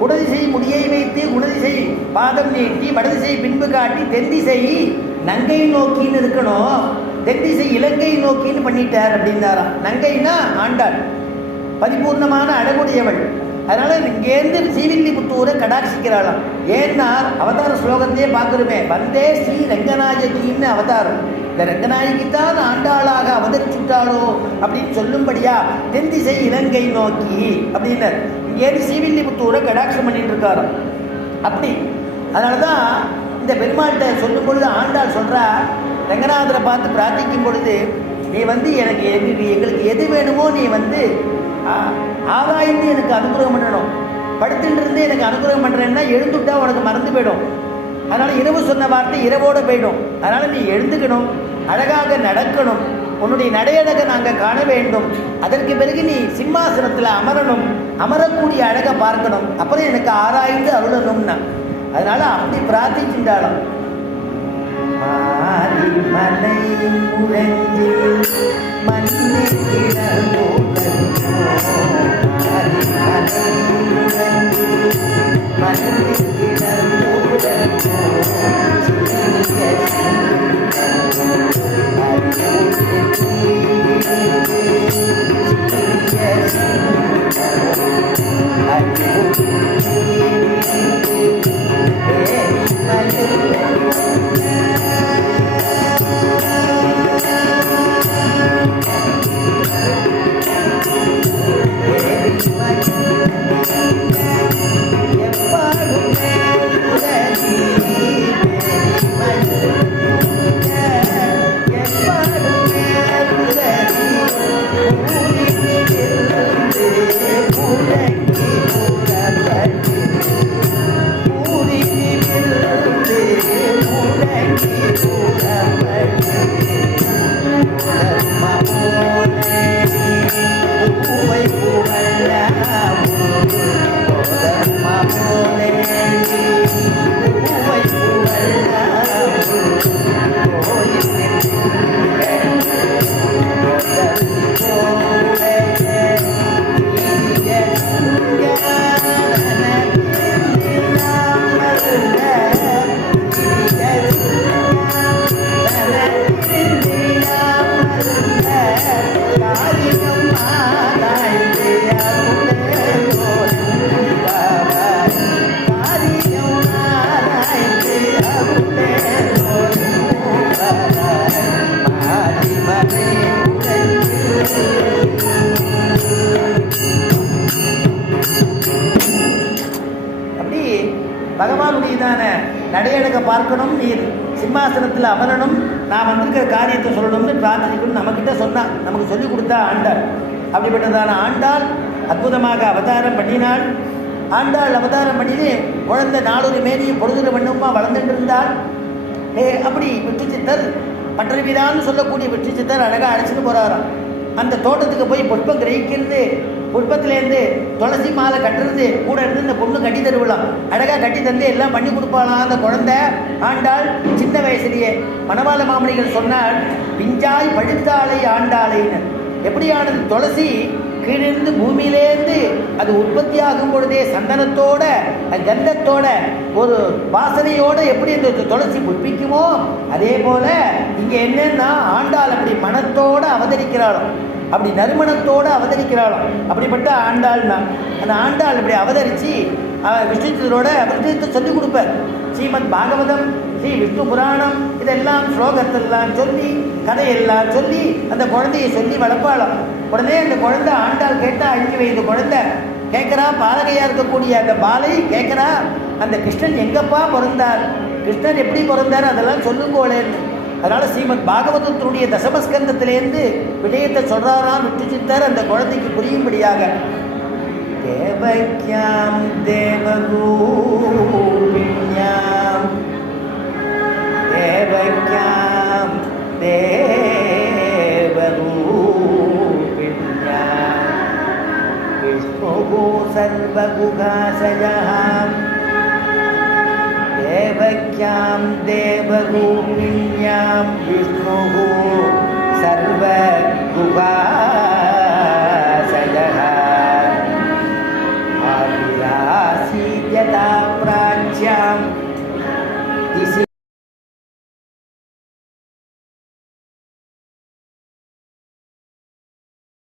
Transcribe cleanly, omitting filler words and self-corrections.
குடதிசை முடியை வைத்து குணதிசை பாதம் நீட்டி வடதிசை பின்பு காட்டி தென்திசை நங்கை நோக்கின்னு இருக்கணும், தென்திசை இலங்கை நோக்கின்னு பண்ணிட்டார் அப்படின்னாராம். நங்கைனா ஆண்டாள், பரிபூர்ணமான அழகுடையவள். அதனால இங்கேருந்து ஸ்ரீவில்லிபுத்தூரை கடாட்சிக்கிறாளாம். ஏன்னா அவதார ஸ்லோகத்தையே பார்க்குறோமே, வந்தே ஸ்ரீ ரங்கநாயகின்னு அவதாரம். இந்த ரங்கநாயகி தான் ஆண்டாளாக அவதரிச்சுட்டாளோ அப்படின்னு சொல்லும்படியா தென்திசை இலங்கை நோக்கி அப்படின்னார். இங்கேருந்து ஸ்ரீவில்லிபுத்தூரை கடாட்சம் பண்ணிட்டு இருக்காராம். அப்படி அதனால தான் இந்த பெருமாள்கிட்ட சொல்லும் பொழுது ஆண்டாள் சொல்கிறா, ரங்கநாதரை பார்த்து பிரார்த்திக்கும் பொழுது, நீ எனக்கு எங்களுக்கு எது வேணுமோ நீ ஆதாயந்து எனக்கு அனுகிரகம் பண்ணணும். படுத்துட்டு இருந்து எனக்கு அனுகிரகம் பண்ணுறேன்னா எழுந்துட்டா உனக்கு மறந்து போயிடும். அதனால் இரவு சொன்ன வார்த்தை இரவோடு போயிடும். அதனால் நீ எழுந்துக்கணும், அழகாக நடக்கணும், உன்னுடைய நடையழகை நாங்கள் காண வேண்டும். அதற்கு பிறகு நீ சிம்மாசனத்தில் அமரணும், அமரக்கூடிய அழகை பார்க்கணும், அப்புறம் எனக்கு ஆராய்ந்து அருளணும்னா. அதனால் அப்படி பிரார்த்திச்சுட்டாலும் மாறி மலை முழங்கி மண்ணை கிடந்தோ மாறி மலை முழங்கி மண்ணை கிடந்தோ பகவானுடையதான நடையழகை பார்க்கணும், நீர் சிம்மாசனத்தில் அமரணும், நான் வந்திருக்கிற காரியத்தை சொல்லணும்னு பிரார்த்திக்கணும் நம்மக்கிட்ட சொன்னான், நமக்கு சொல்லிக் கொடுத்தா ஆண்டாள். அப்படிப்பட்டதான ஆண்டாள் அற்புதமாக அவதாரம் பண்ணினாள். ஆண்டாள் அவதாரம் பண்ணினு குழந்தை நாளொரு மேனியும் பொழுதுல வண்ணமா வளர்ந்துட்டு இருந்தாள். அப்படி வெற்றி சித்தர் பட்டரவிதான்னு சொல்லக்கூடிய வெற்றி சித்தர் அழகாக அழைச்சிட்டு போகிறாராம். அந்த தோட்டத்துக்கு போய் புஷ்பம் கிரகிக்கிறது, புஷ்பத்திலேருந்து துளசி மாலை கட்டுறது, கூட இருந்து இந்த பொண்ணு கட்டி தருவலாம், அழகாக கட்டி தந்து எல்லாம் பண்ணி கொடுப்பாளாம். அந்த குழந்தை ஆண்டாள் சின்ன வயசுலேயே மணவாள மாமணிகள் சொன்னால், பிஞ்சாய் பழுத்தாளை ஆண்டாளைன்னு. எப்படியானது துளசி கீழிருந்து பூமியிலேருந்து அது உற்பத்தி ஆகும் பொழுதே சந்தனத்தோட கந்தத்தோட ஒரு வாசனையோட எப்படி அந்த துளசி புஷ்பிக்குமோ அதே போல இங்கே என்னன்னா ஆண்டாள் அப்படி மனத்தோடு அவதரிக்கிறாளும், அப்படி நறுமணத்தோடு அவதரிக்கிறாளும். அப்படிப்பட்ட ஆண்டாள்னா அந்த ஆண்டாள் இப்படி அவதரித்து விஷ்ணுத்தரோட விஷயத்தை சொல்லிக் கொடுப்பார். ஸ்ரீமத் பாகவதம், ஸ்ரீ விஷ்ணு புராணம் இதெல்லாம் ஸ்லோகத்தெல்லாம் சொல்லி கதையெல்லாம் சொல்லி அந்த குழந்தையை சொல்லி வளர்ப்பாளாம். உடனே அந்த குழந்தை ஆண்டாள் கேட்டால் 5 வயது குழந்தை கேட்குறா, பாலகையாக இருக்கக்கூடிய அந்த பாலை கேட்குறா, அந்த கிருஷ்ணன் எங்கப்பா பிறந்தார், கிருஷ்ணன் எப்படி பிறந்தார் அதெல்லாம் சொல்லுங்கோளேன்னு. அதனால் ஸ்ரீமத் பாகவதத்தினுடைய தசமஸ்கந்தத்திலேருந்து விடயத்தை சொல்கிறாராம் விட்டு சித்தர் அந்த குழந்தைக்கு புரியும்படியாக. தேவக்யாம் தேவரூபிண்யாம் தேவக்யாம் தேவரூபிண்யாம் விஷ்ணுஹு சர்வகுகாசயாம் தேவக்யாம் தேவரூபிண்யாம் விஷ்ணுஹு சர்வகுகாசயாம் ஆதிராசி திசை